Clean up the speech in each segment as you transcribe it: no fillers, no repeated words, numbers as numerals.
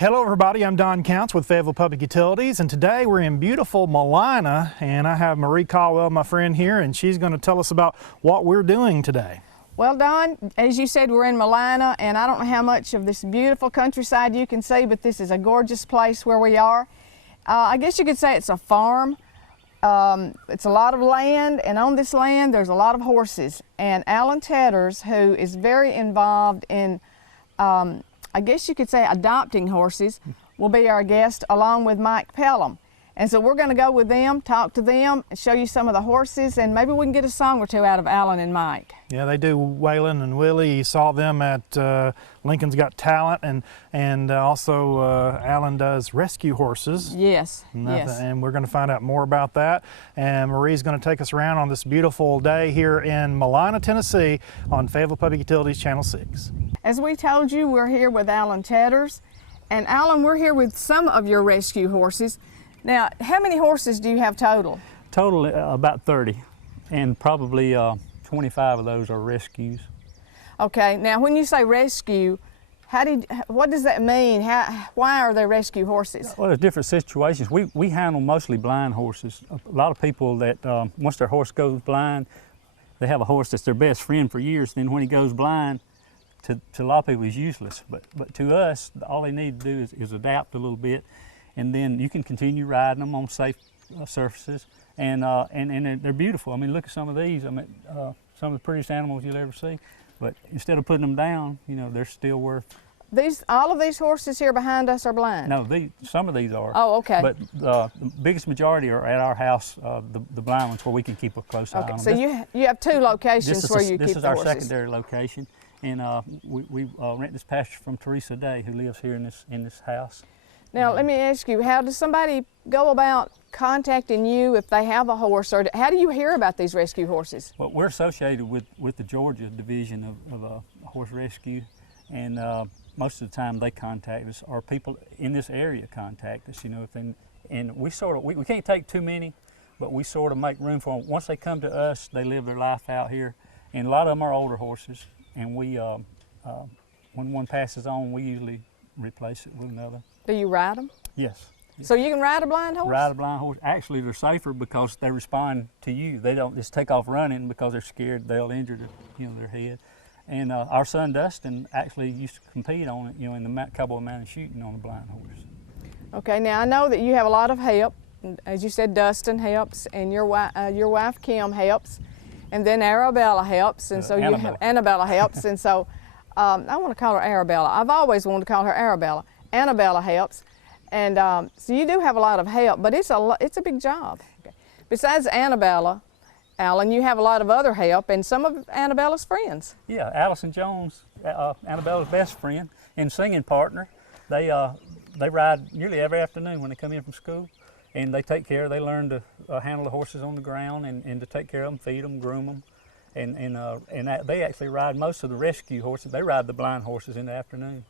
Hello everybody, I'm Don Counts with Fayetteville Public Utilities, and today we're in beautiful Malina, and I have Marie Caldwell, my friend here, and she's going to tell us about what we're doing today. Well, Don, as you said, we're in Malina, and I don't know how much of this beautiful countryside you can see, but this is a gorgeous place where we are. I guess you could say it's a farm. It's a lot of land, and on this land there's a lot of horses. And Alan Tedders, who is very involved in I guess you could say adopting horses, will be our guest along with Mike Pelham. And so we're going to go with them, talk to them, and show you some of the horses, and maybe we can get a song or two out of Alan and Mike. Yeah, they do Waylon and Willie. You saw them at Lincoln's Got Talent, and also Alan does rescue horses. Yes, yes. And we're going to find out more about that. And Marie's going to take us around on this beautiful day here in Malina, Tennessee on Fayetteville Public Utilities Channel 6. As we told you, we're here with Alan Tedders. And Alan, we're here with some of your rescue horses. Now, how many horses do you have total? Total about 30, and probably 25 of those are rescues. Okay, now when you say rescue, what does that mean? Why are they rescue horses? Well, there's different situations. We handle mostly blind horses. A lot of people that once their horse goes blind, they have a horse that's their best friend for years, then when he goes blind, to a lot of people he's useless. But to us, all they need to do is adapt a little bit, and then you can continue riding them on safe surfaces, and they're beautiful. I mean, look at some of these. I mean, some of the prettiest animals you'll ever see. But instead of putting them down, you know, they're still worth. All of these horses here behind us are blind? No, some of these are. Oh, okay. But the biggest majority are at our house, the blind ones, where we can keep a close eye on them. So you have two locations where you keep the horses. This is our secondary location, and we rent this pasture from Teresa Day, who lives here in this house. Now, let me ask you, how does somebody go about contacting you if they have a horse, or how do you hear about these rescue horses? Well, we're associated with the Georgia division of horse rescue, and most of the time they contact us, or people in this area contact us, you know, and we can't take too many, but we sort of make room for them. Once they come to us, they live their life out here, and a lot of them are older horses, and we, when one passes on, we usually replace it with another. Do you ride them? Yes. So you can ride a blind horse? Ride a blind horse. Actually, they're safer because they respond to you. They don't just take off running because they're scared they'll injure their head. And our son Dustin actually used to compete on it, you know, in the couple of mountain shooting on a blind horse. Okay, now I know that you have a lot of help. As you said, Dustin helps, and your wife Kym helps, and then Arabella helps, and so you have Annabella helps, and so I want to call her Arabella. I've always wanted to call her Arabella. Annabella helps, and so you do have a lot of help, but it's a big job. Okay. Besides Annabella, Alan, you have a lot of other help and some of Annabella's friends. Yeah, Allison Jones, Annabella's best friend and singing partner. They ride nearly every afternoon when they come in from school, and they learn to handle the horses on the ground and to take care of them, feed them, groom them, and they actually ride most of the rescue horses. They ride the blind horses in the afternoon.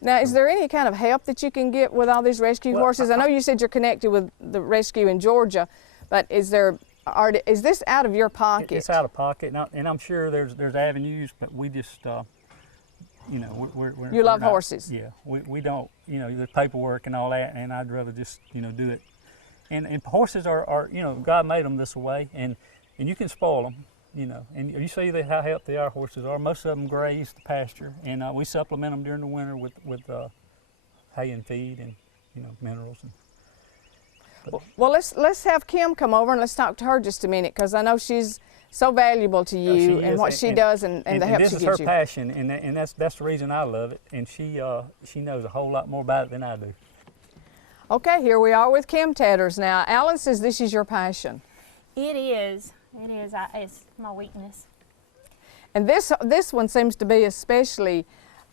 Now, is there any kind of help that you can get with all these rescue horses? I know you said you're connected with the rescue in Georgia, but is this out of your pocket? It's out of pocket, and I'm sure there's avenues, but we just, you know, you love horses. Yeah, we don't, you know, there's paperwork and all that, and I'd rather just, you know, do it. And horses are, you know, God made them this way, and you can spoil them. You know, and you see how healthy our horses are. Most of them graze the pasture, and we supplement them during the winter with hay and feed and, you know, minerals. Well, let's have Kym come over and let's talk to her just a minute, because I know she's so valuable to you and what she does and the help she gives you. This is her passion, and that's the reason I love it, and she knows a whole lot more about it than I do. Okay, here we are with Kym Tedders. Now, Alan says this is your passion. It is. It is. It's my weakness. And this one seems to be especially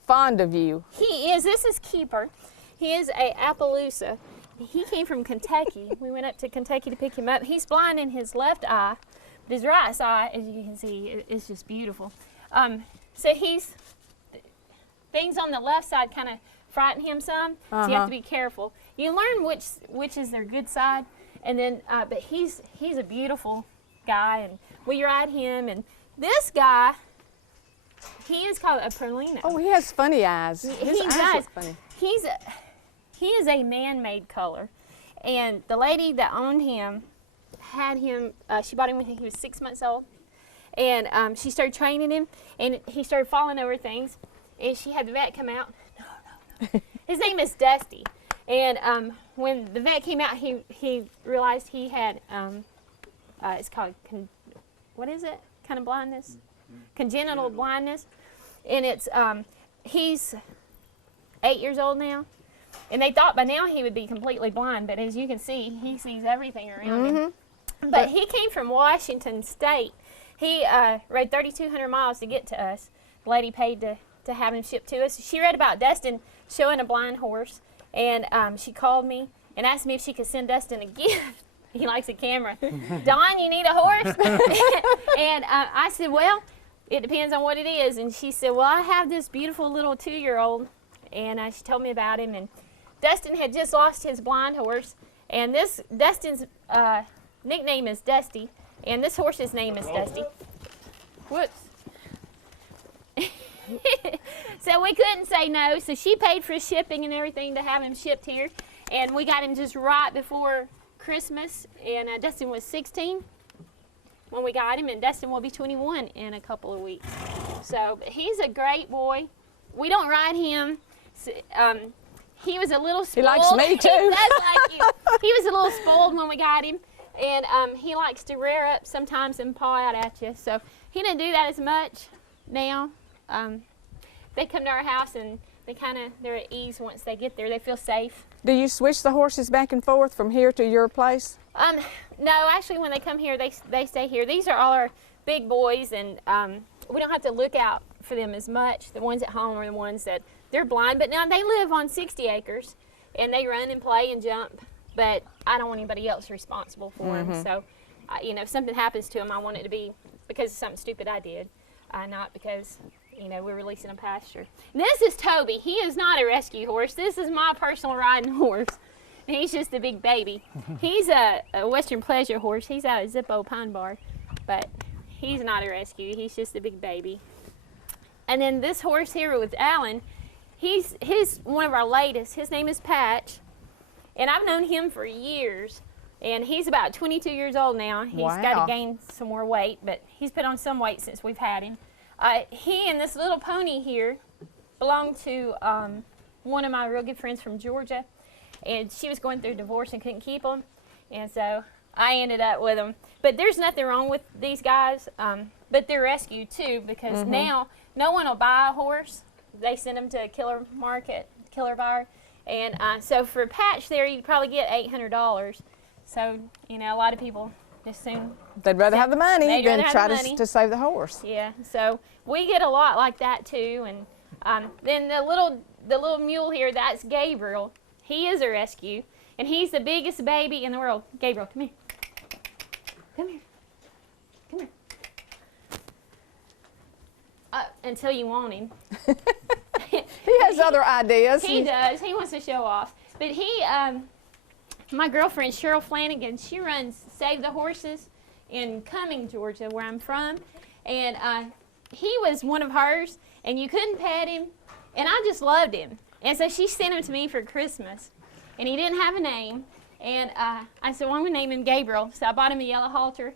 fond of you. He is. This is Keeper. He is a Appaloosa. He came from Kentucky. We went up to Kentucky to pick him up. He's blind in his left eye, but his right eye, as you can see, is just beautiful. So things on the left side kind of frighten him some, so you have to be careful. You learn which is their good side, and then but he's a beautiful guy, and we ride him. And this guy, he is called a Perlino. Oh, he has funny eyes. His eyes look funny. He is a man-made color. And the lady that owned him had him, she bought him when he was 6 months old. And she started training him, and he started falling over things. And she had the vet come out. No. His name is Dusty. And when the vet came out, he realized he had, it's called, what is it? Kind of blindness? Congenital blindness. And it's, he's 8 years old now. And they thought by now he would be completely blind, but as you can see, he sees everything around him. But he came from Washington State. He rode 3,200 miles to get to us. The lady paid to have him shipped to us. She read about Dustin showing a blind horse, and she called me and asked me if she could send Dustin a gift. He likes a camera. Dawn, you need a horse? And I said, well, it depends on what it is. And she said, well, I have this beautiful little 2-year-old. And she told me about him. And Dustin had just lost his blind horse. And Dustin's nickname is Dusty. And this horse's name is Dusty. Whoops. So we couldn't say no. So she paid for shipping and everything to have him shipped here. And we got him just right before Christmas. And Dustin was 16 when we got him. And Dustin will be 21 in a couple of weeks. So he's a great boy. We don't ride him. He was a little spoiled. He likes me too. He does like you. He was a little spoiled when we got him. And he likes to rear up sometimes and paw out at you. So he doesn't do that as much now. They come to our house and they're at ease once they get there. They feel safe. Do you switch the horses back and forth from here to your place? No, actually when they come here, they stay here. These are all our big boys, and we don't have to look out for them as much. The ones at home are the ones that they're blind, but now they live on 60 acres and they run and play and jump, but I don't want anybody else responsible for them. So, if something happens to them, I want it to be because of something stupid I did, not because, we're releasing a pasture. This is Toby. He is not a rescue horse. This is my personal riding horse. He's just a big baby. He's a Western Pleasure horse. He's out of Zippo Pine Bar, but he's not a rescue. He's just a big baby. And then this horse here with Alan, he's one of our latest. His name is Patch, and I've known him for years. And he's about 22 years old now. He's got to gain some more weight, but he's put on some weight since we've had him. He and this little pony here belong to one of my real good friends from Georgia, and she was going through a divorce and couldn't keep him, and so I ended up with them. But there's nothing wrong with these guys, but they're rescued too, because now no one will buy a horse. They send them to a killer market, killer buyer, and so for Patch there, you'd probably get $800. So, a lot of people just soon... They'd rather have the money than try to save the horse. Yeah, so we get a lot like that too. And then the little mule here, that's Gabriel. He is a rescue, and he's the biggest baby in the world. Gabriel, come here. Come here. Come here. Until you want him. He has other ideas. He does. He wants to show off. But my girlfriend, Cheryl Flanagan, she runs Save the Horses in Cumming, Georgia, where I'm from. And he was one of hers, and you couldn't pet him, and I just loved him. And so she sent him to me for Christmas, and he didn't have a name. And I said, well, I'm going to name him Gabriel. So I bought him a yellow halter,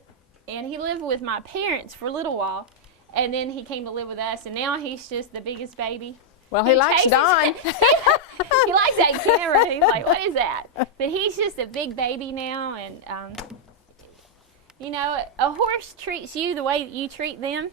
and he lived with my parents for a little while. And then he came to live with us, and now he's just the biggest baby. Well, he likes Don. He likes that camera. He's like, what is that? But he's just a big baby now, and a horse treats you the way that you treat them.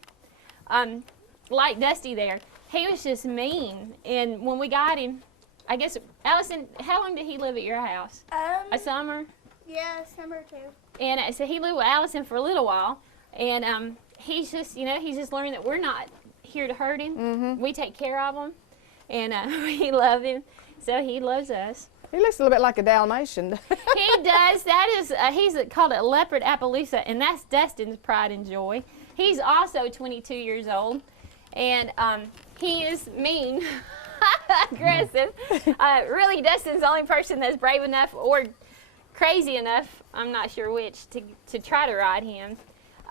Like Dusty there, he was just mean. And when we got him, I guess, Allison, how long did he live at your house? A summer? Yeah, summer too. And so he lived with Allison for a little while, and he's just, he's just learned that we're not here to hurt him. We take care of him, and we love him, so he loves us. He looks a little bit like a Dalmatian. He does. That is, he's called a leopard Appaloosa, and that's Dustin's pride and joy. He's also 22 years old, and he is mean, aggressive. Really, Dustin's the only person that's brave enough or crazy enough, I'm not sure which, to try to ride him.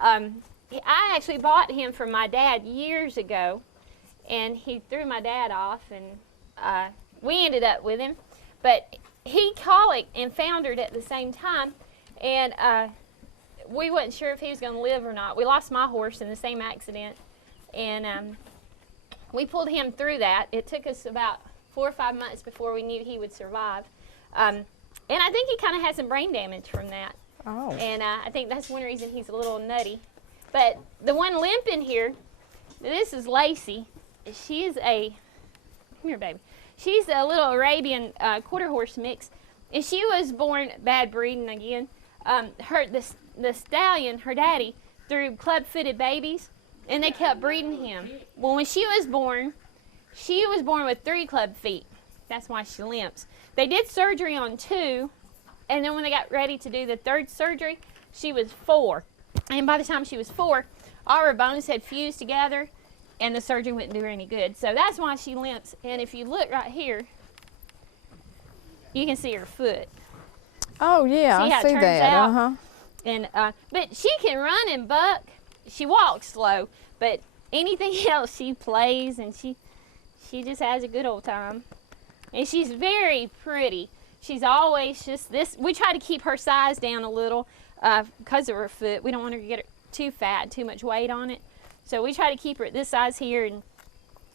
I actually bought him from my dad years ago, and he threw my dad off, and we ended up with him. but he colicked and foundered at the same time, and we wasn't sure if he was going to live or not. We lost my horse in the same accident, and we pulled him through that. It took us about 4 or 5 months before we knew he would survive. And I think he kind of had some brain damage from that. Oh. And I think that's one reason he's a little nutty. But the one limping here, this is Lacey. She's a, come here, baby. She's a little Arabian quarter horse mix, and she was born bad breeding again. The stallion, her daddy, threw club-footed babies, and they kept breeding him. Well, when she was born with 3 club feet. That's why she limps. They did surgery on 2, and then when they got ready to do the 3rd surgery, she was 4. And by the time she was 4, all her bones had fused together, and the surgery wouldn't do her any good. So that's why she limps. And if you look right here, you can see her foot. Oh yeah, See how I it see turns that. out? And but she can run and buck. She walks slow, but anything else she plays, and she just has a good old time. And she's very pretty. She's always just this. We try to keep her size down a little because of her foot. We don't want her to get her too fat, too much weight on it. So we try to keep her at this size here.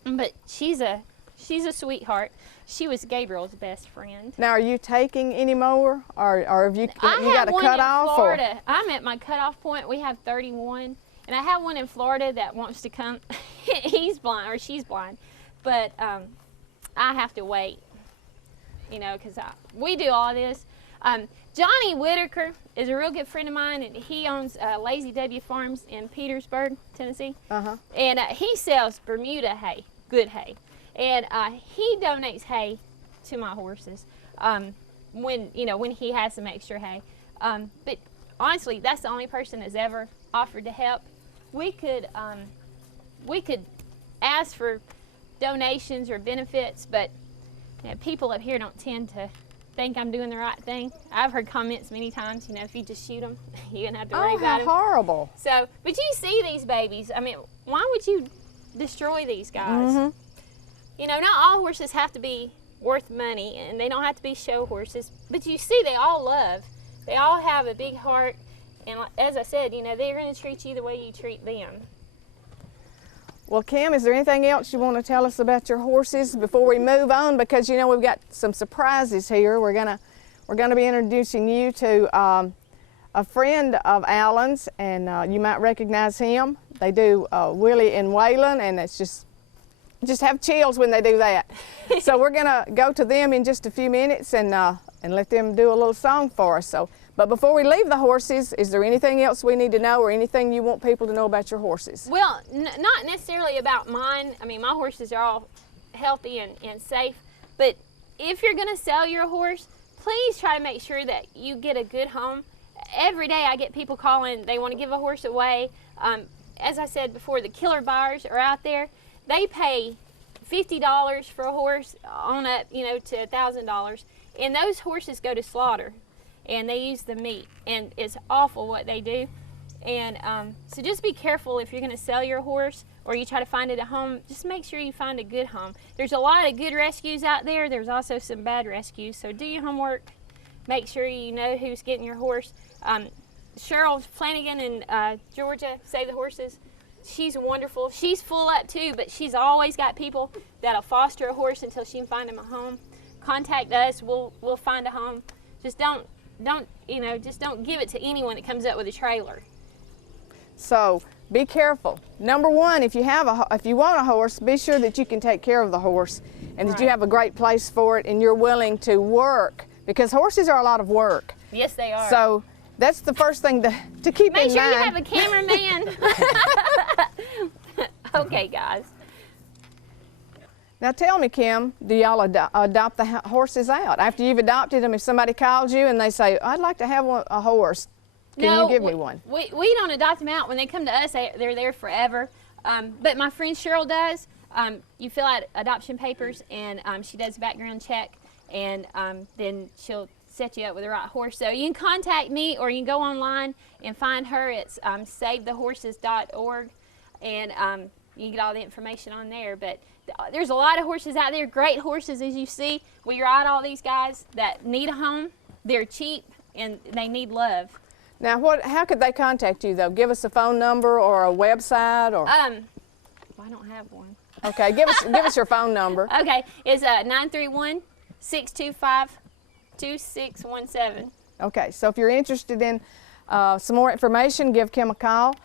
But she's a sweetheart. She was Gabriel's best friend. Now, are you taking any more, or have you I got have a one cutoff? in Florida. I'm at my cutoff point. We have 31, and I have one in Florida that wants to come. He's blind, or she's blind, but I have to wait. You know, because we do all this. Johnny Whitaker is a real good friend of mine, and he owns Lazy W Farms in Petersburg, Tennessee. And he sells Bermuda hay, good hay. And he donates hay to my horses when he has some extra hay. But honestly, that's the only person that's ever offered to help. We could ask for donations or benefits, but people up here don't tend to think I'm doing the right thing. I've heard comments many times, if you just shoot them, you don't have to worry about them. Oh, how horrible. So, but you see these babies. I mean, why would you destroy these guys? Not all horses have to be worth money, and they don't have to be show horses. But you see, they all love. They all have a big heart, and as I said, they're going to treat you the way you treat them. Well, Kym, is there anything else you want to tell us about your horses before we move on? Because we've got some surprises here. We're gonna be introducing you to a friend of Alan's, and you might recognize him. They do Willie and Waylon, and it's just have chills when they do that. So we're gonna go to them in just a few minutes and let them do a little song for us. But before we leave the horses, is there anything else we need to know, or anything you want people to know about your horses? Well, not necessarily about mine. I mean, my horses are all healthy and safe. But if you're going to sell your horse, please try to make sure that you get a good home. Every day I get people calling. They want to give a horse away. As I said before, the killer buyers are out there. They pay $50 for a horse on up, to $1,000. And those horses go to slaughter. And they use the meat, and it's awful what they do. And so just be careful if you're going to sell your horse, or you try to find it a home. Just make sure you find a good home. There's a lot of good rescues out there. There's also some bad rescues. So do your homework. Make sure you know who's getting your horse. Cheryl Flanagan in Georgia, Save the Horses. She's wonderful. She's full up too, but she's always got people that'll foster a horse until she can find him a home. Contact us. We'll find a home. Just don't give it to anyone that comes up with a trailer. So be careful. Number one, if you want a horse, be sure that you can take care of the horse, and that you have a great place for it, and you're willing to work, because horses are a lot of work. Yes, they are. So that's the first thing to keep in mind. Make sure you have a cameraman. Okay, guys. Now tell me, Kym, do y'all adopt the horses out? After you've adopted them, if somebody calls you and they say, I'd like to have a horse, can you give me one? We don't adopt them out. When they come to us, they're there forever. But my friend Cheryl does. You fill out adoption papers, and she does a background check, and then she'll set you up with the right horse. So you can contact me, or you can go online and find her. It's SaveTheHorses.org. And You can get all the information on there. But there's a lot of horses out there, great horses, as you see. We ride all these guys that need a home. They're cheap and they need love. Now, how could they contact you, though? Give us a phone number or a website, or? Well, I don't have one. Okay, give us your phone number. Okay, it's 931-625-2617. Okay, so if you're interested in some more information, give Kym a call.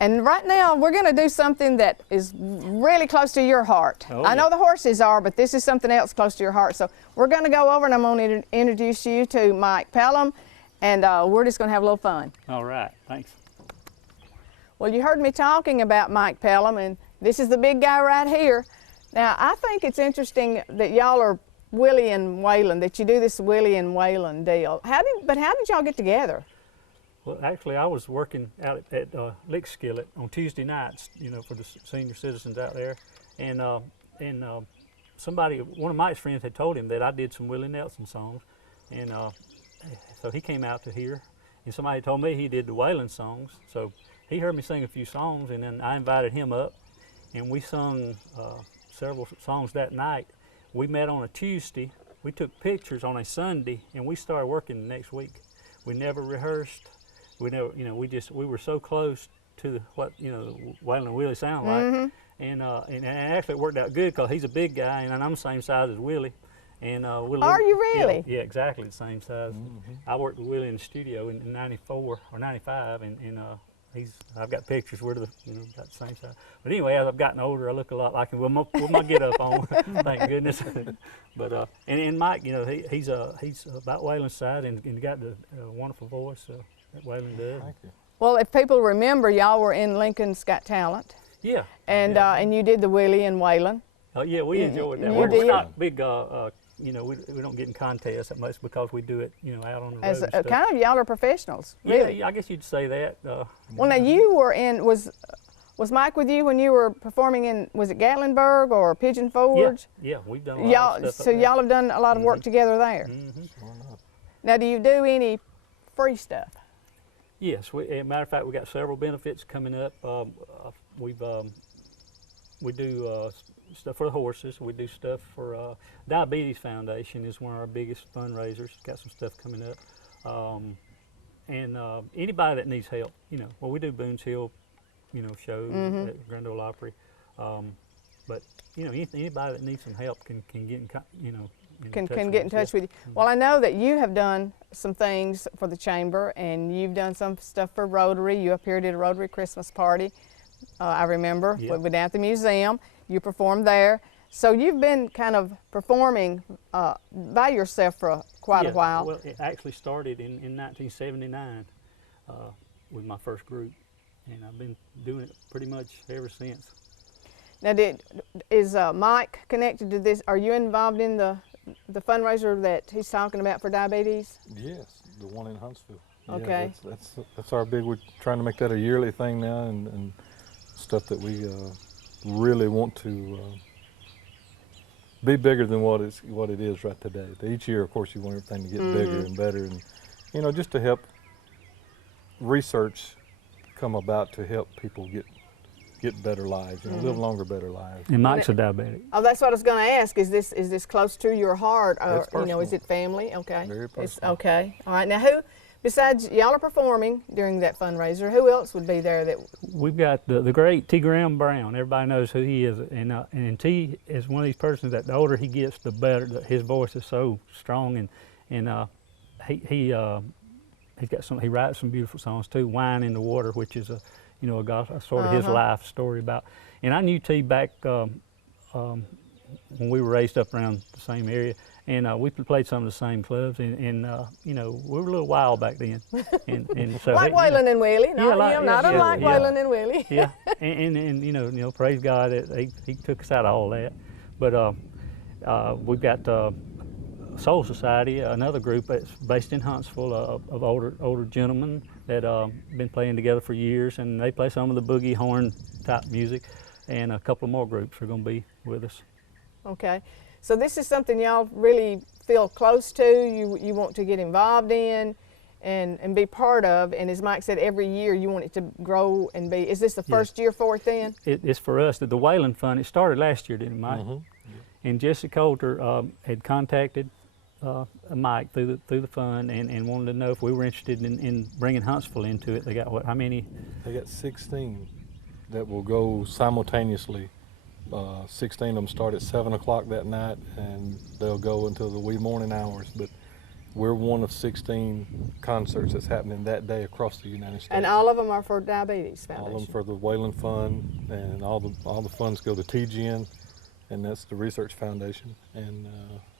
And right now, we're going to do something that is really close to your heart. Oh, I know the horses are, but this is something else close to your heart. So we're going to go over, and I'm going to introduce you to Mike Pelham, and we're just going to have a little fun. All right, thanks. Well, you heard me talking about Mike Pelham, and this is the big guy right here. Now, I think it's interesting that y'all are Willie and Waylon, that you do this Willie and Waylon deal. How did y'all get together? Well, actually, I was working out at Lickskillet on Tuesday nights, you know, for the senior citizens out there, and somebody, one of Mike's friends, had told him that I did some Willie Nelson songs, and so he came out to hear, and somebody told me he did the Waylon songs, so he heard me sing a few songs, and then I invited him up, and we sung several songs that night. We met on a Tuesday, we took pictures on a Sunday, and we started working the next week. We never rehearsed. We never, you know, we were so close to what, you know, Waylon and Willie sound like, and actually it worked out good because he's a big guy and I'm the same size as Willie, and Are you really? Yeah, exactly the same size. I worked with Willie in the studio in '94 or '95, and I've got pictures where about the same size. But anyway, as I've gotten older, I look a lot like him with my get up on. Thank goodness. But and Mike, you know, he's about Waylon's side and got the wonderful voice that Waylon does. Thank you. Well, if people remember, y'all were in Lincoln's Got Talent. Yeah. And and you did the Willie and Waylon. Oh yeah, we enjoyed that. You We're did? not big. You know, we don't get in contests that much because we do it, you know, out on the road. As and stuff. kind of y'all are professionals, really. Yeah, I guess you'd say that. Well, now you were in, was Mike with you when you were performing in, was it Gatlinburg or Pigeon Forge? Yeah, we've done a lot of stuff So up there. y'all have done a lot of work together there. Now, do you do any free stuff? Yes, as a matter of fact, we got several benefits coming up. We do stuff for the horses. We do stuff for Diabetes Foundation is one of our biggest fundraisers. Got some stuff coming up, and anybody that needs help, you know. Well, we do Boone's Hill, you know, shows at Grand Ole Opry, but you know, anybody that needs some help can get in, you know. Can get in touch with you. Well, I know that you have done some things for the chamber, and you've done some stuff for Rotary. You appeared at a Rotary Christmas party. I remember, we were down at the museum. You performed there. So you've been kind of performing by yourself for quite a while. Well, it actually started in 1979 with my first group, and I've been doing it pretty much ever since. Now, is Mike connected to this? Are you involved in the fundraiser that he's talking about for diabetes? Yes, the one in Huntsville. Okay. Yeah, that's our big. We're trying to make that a yearly thing now, and stuff that we really want to be bigger than what it is right today. Each year, of course, you want everything to get bigger and better, and you know, just to help research come about to help people get better lives, you know, live longer, better lives. And Mike's a diabetic. Oh, that's what I was going to ask. Is this close to your heart, or It's you know, is personal. it family? Okay. Very It's personal. okay. All right. Now, who besides y'all are performing during that fundraiser? Who else would be there? That We've got the great T. Graham Brown. Everybody knows who he is, and T is one of these persons that the older he gets, the better. His voice is so strong, and he got some. He writes some beautiful songs too. Wine in the Water, which is a sort of his life story about. And I knew T back when we were raised up around the same area, and we played some of the same clubs, and you know, we were a little wild back then. And so like Waylon and Willie, not unlike Waylon and Willie. Yeah, and you know, praise God that he took us out of all that. But we've got Soul Society, another group that's based in Huntsville of older gentlemen that been playing together for years, and they play some of the boogie horn type music, and a couple of more groups are going to be with us. Okay, so this is something y'all really feel close to. You want to get involved in, and be part of. And as Mike said, every year you want it to grow and be. Is this the first year for it then? It's for us. The Whaling Fund, it started last year, didn't it, Mike? And Jesse Coulter had contacted Mike through the fund and wanted to know if we were interested in bringing Huntsville into it. They got what? How many? They got 16 that will go simultaneously. 16 of them start at 7 o'clock that night, and they'll go until the wee morning hours. But we're one of 16 concerts that's happening that day across the United States. And all of them are for Diabetes Foundation? All of them for the Whaling Fund, and all the funds go to TGN, and that's the Research Foundation. And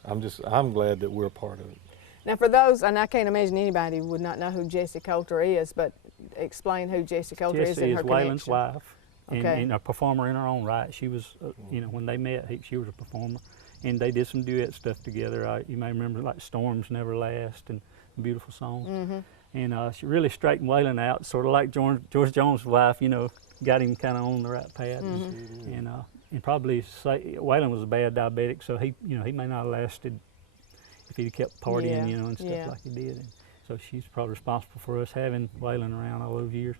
I'm glad that we're a part of it. Now for those, and I can't imagine anybody would not know who Jessie Coulter is, but explain who Jessie Coulter is and her connection. Jessie is Whalen's wife, Okay. and a performer in her own right. She was, you know, when they met, she was a performer, and they did some duet stuff together. You may remember like "Storms Never Last" and beautiful songs. And she really straightened Whalen out, sort of like George Jones' wife, you know, got him kind of on the right path. And probably Whalen was a bad diabetic, so he may not have lasted if he'd kept partying, you know, and stuff like he did. And so she's probably responsible for us having Whalen around all those years.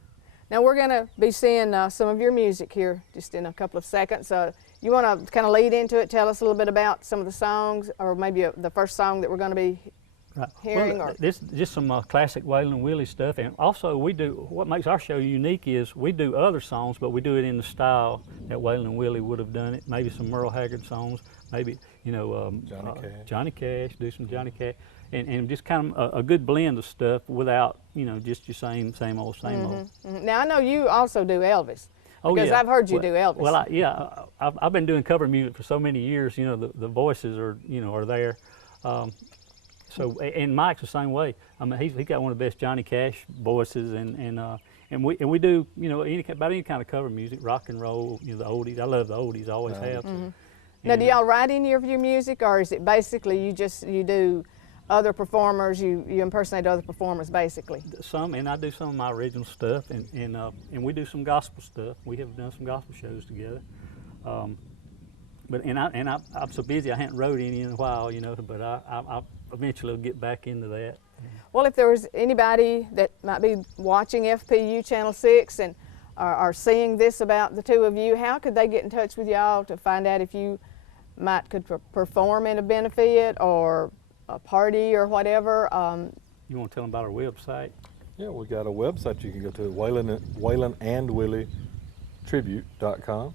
Now we're going to be seeing some of your music here just in a couple of seconds. You want to kind of lead into it, tell us a little bit about some of the songs, or maybe the first song that we're going to be hearing? Well, this just some classic Waylon and Willie stuff, and also we do, what makes our show unique is we do other songs, but we do it in the style that Waylon and Willie would have done it. Maybe some Merle Haggard songs, maybe, you know, Johnny Cash, do some Johnny Cash, and just kind of a good blend of stuff without, you know, just your same old. Now I know you also do Elvis. Oh, because I've heard you do Elvis. Well, I've been doing cover music for so many years. You know, the voices are, you know, are there. So, and Mike's the same way. I mean, he's got one of the best Johnny Cash voices, and we do, you know, about any kind of cover music, rock and roll, you know, the oldies. I love the oldies, always have. Now, do y'all write any of your music, or is it basically you do other performers, you impersonate other performers, basically? Some, and I do some of my original stuff, and we do some gospel stuff. We have done some gospel shows together. But I'm so busy I haven't wrote any in a while, you know. But I eventually will get back into that. Well, if there was anybody that might be watching FPU Channel 6 and are seeing this about the two of you, how could they get in touch with y'all to find out if you could perform in a benefit or a party or whatever? You want to tell them about our website? Yeah, we got a website you can go to, WaylonandWillieTribute.com.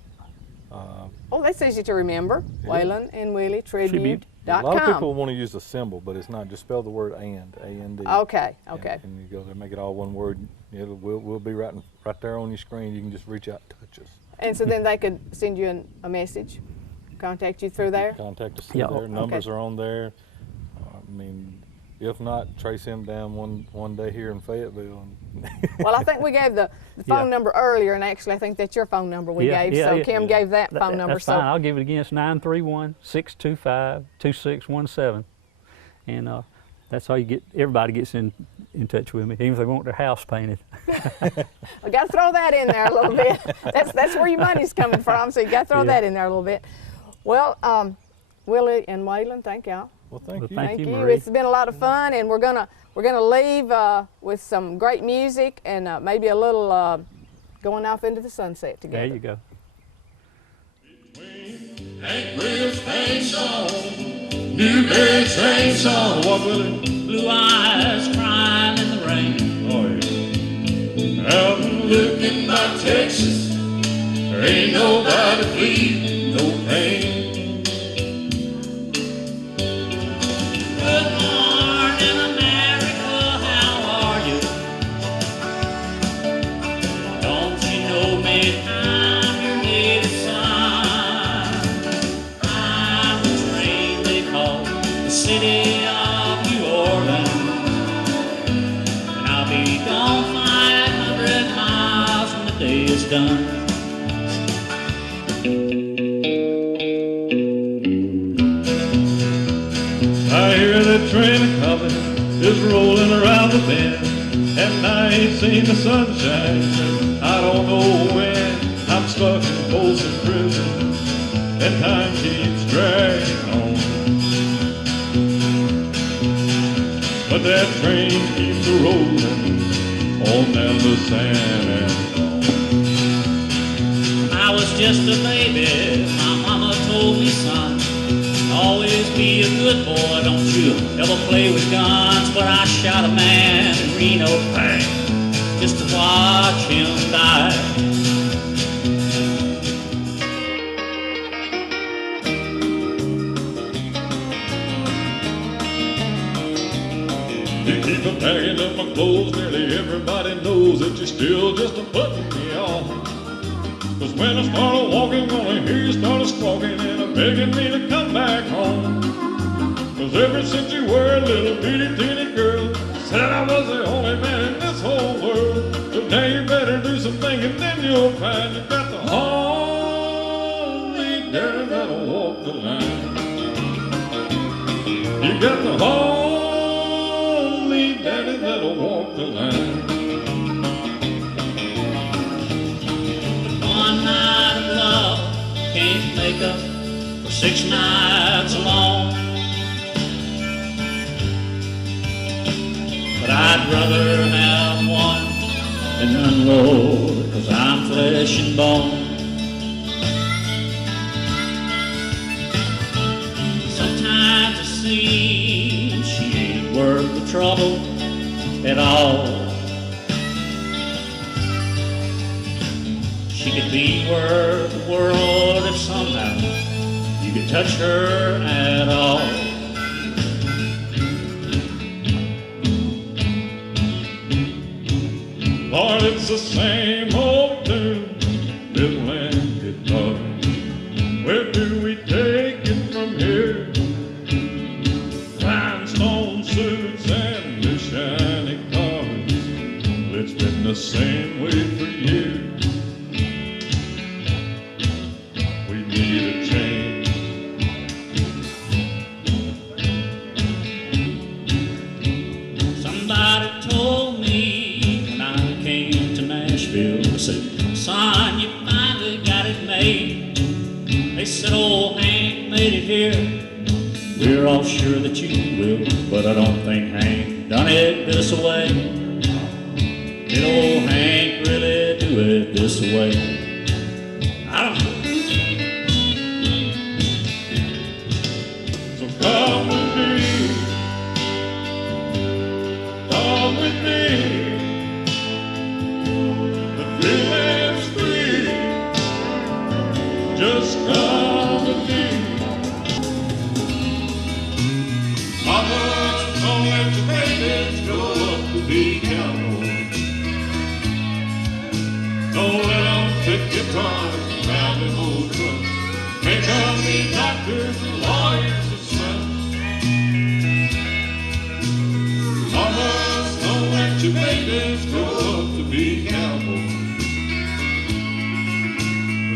Oh, that's easy to remember. Yeah. Waylon and Willie Tribute.com. A lot of people want to use the symbol, but it's not. Just spell the word "and," A-N-D. Okay. And you go there, make it all one word. We'll be right there on your screen. You can just reach out, touch us. And so then they could send you a message, contact you through there? Contact us through there. Numbers are on there. I mean, if not, trace him down one day here in Fayetteville. Well, I think we gave the phone number earlier, and actually I think that's your phone number we gave, so Kym gave that phone number. That's fine. I'll give it again. It's 931-625-2617. And that's how everybody gets in touch with me, even if they want their house painted. I got to throw that in there a little bit. That's where your money's coming from, so you got to throw that in there a little bit. Well, Willie and Waylon, thank y'all. Well, thank you. Thank you, Marie. It's been a lot of fun, and we're gonna leave with some great music and maybe a little going off into the sunset together. There you go. Newberry train song, what will it? Blue eyes crying in the rain. Oh yeah. Out looking by Texas, there ain't nobody bleeding, no pain. Good morning, America, how are you? Don't you know me? I'm your native son. I'm the train they call the city of New Orleans, and I'll be gone 500 miles when the day is done. I hear that train a-comin' is rolling around the bend, and I ain't seen the sunshine since I don't know when. I'm stuck in Folsom Prison, and time keeps dragging on. But that that train keeps a rolling on down to San Antonio. When I was just a baby, my mama told me, son, always be a good boy, don't you ever play with guns. But I shot a man in Reno, bang, just to watch him die. You keep a bagging up my clothes, nearly everybody knows that you're still just a putting me on. Cause when I started walking, I hear you started squawking and begging me to come back home. Cause ever since you were a little bitty teeny girl, said I was the only man in this whole world. So now you better do some thinking, then you'll find you got the only daddy that'll walk the line. You got the only daddy that'll walk the line. One night of love can't make up for 6 nights alone. But I'd rather have one than none, Lord, 'cause I'm flesh and bone. Sometimes it seems she ain't worth the trouble at all. She could be worth the world if somehow you could touch her at all. Lord, it's the same old tune, fiddle and guitar. Where do we take it from here? Rhinestone suits and new shiny cars. Well, it's been the same way for years. We need a change. Somebody told me they said, son, you finally got it made. They said, old Hank made it here. We're all sure that you will, but I don't think Hank done it this way. Did old Hank really do it this way? I don't know. So come with me. Come with me. Just come with me. Mama, don't let your babies grow up to be cowboys. Don't let them take your cars around the old trucks. Make them be doctors and lawyers and such. Mama, don't let your babies grow up to be cowboys.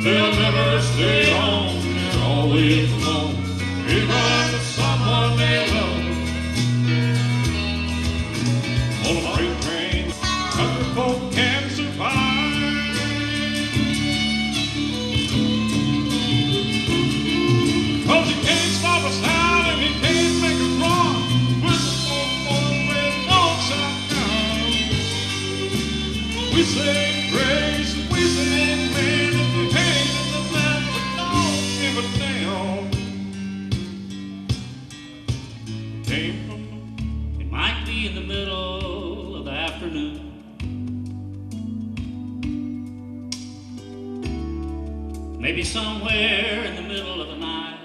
They'll never stay home, they're always alone, even with someone they love. On a freight train, country folk can survive. Cause you can't stop a sound and you can't make it wrong with the folk with no sound. We say grace and we say prayer. It might be in the middle of the afternoon. Maybe somewhere in the middle of the night.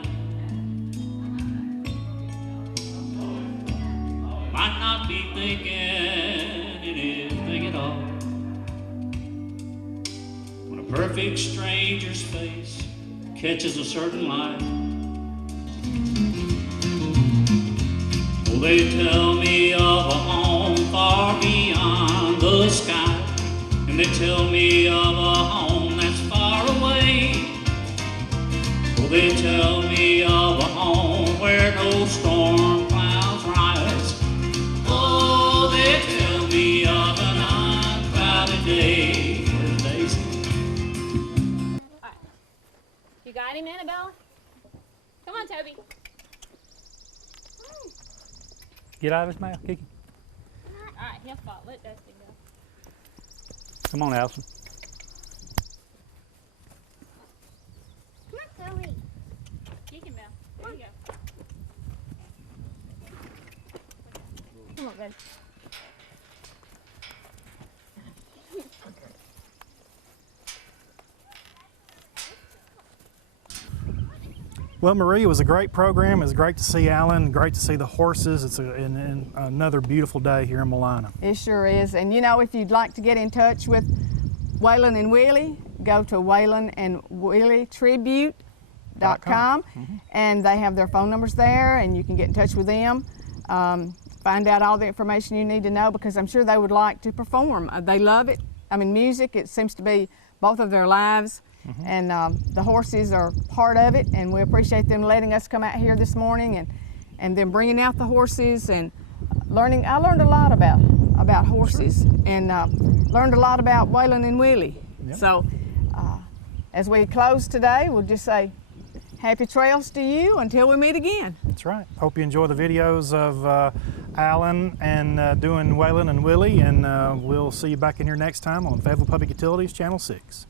Might not be thinking anything at all. When a perfect stranger's face catches a certain light. Well, they tell me of a home far beyond the sky, and they tell me of a home that's far away. Well, they tell me of a home where no storm clouds rise. Oh, they tell me of an unclouded day where they say. All right. You got him, Annabella? Come on, Toby. Get out of his mouth, Kiki. All right, he'll fall. Let Dusty go. Come on, Allison. Come on, Zoe. Kick him out. There you go. Come on, baby. Well, Marie, it was a great program. It was great to see Alan, great to see the horses. It's another beautiful day here in Malina. It sure is. And you know, if you'd like to get in touch with Waylon and Willie, go to WaylonandWillieTribute.com, and they have their phone numbers there, and you can get in touch with them. Find out all the information you need to know, because I'm sure they would like to perform. They love it. I mean, music, it seems to be both of their lives. And the horses are part of it, and we appreciate them letting us come out here this morning and then bringing out the horses and learning. I learned a lot about horses, and learned a lot about Waylon and Willie. Yep. So as we close today, we'll just say happy trails to you until we meet again. That's right. Hope you enjoy the videos of Alan and doing Waylon and Willie, and we'll see you back in here next time on Fayetteville Public Utilities Channel 6.